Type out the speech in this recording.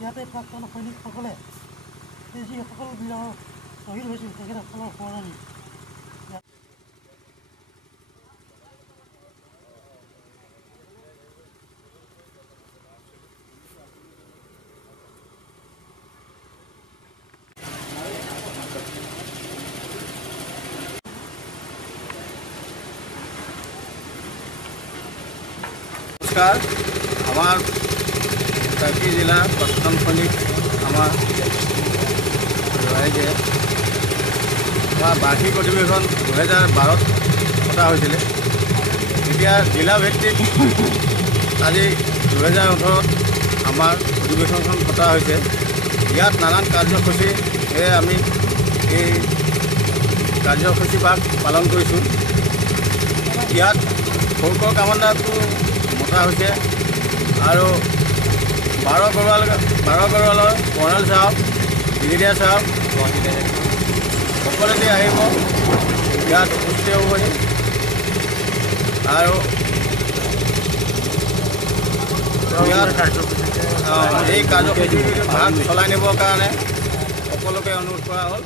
ইয়াতে প্ৰাক্তন সৈনিকসকলে যিসকল বীৰৰ শ্বহীদ হৈছিল তেখেতসকলৰ সোঁৱৰণি नमस्कार हमार काकी जिला प्राक्तन सैनिक हमार राइजे बार्षिक अधिवेशन 2012 पता जिला भित्तिक आज 2018 हमार अधिवेशन पता इतना नानान कार्यसूची आमी कार्यसूची भाग पालन कर सौकर कामना मता और 12 गरुवाल कर्नल साहब ब्रिगेडियर साहब सकले उपस्थित होबी और कार्यसूची भाग चलाई निबर कारण सकलोके अनुरोध करा हल।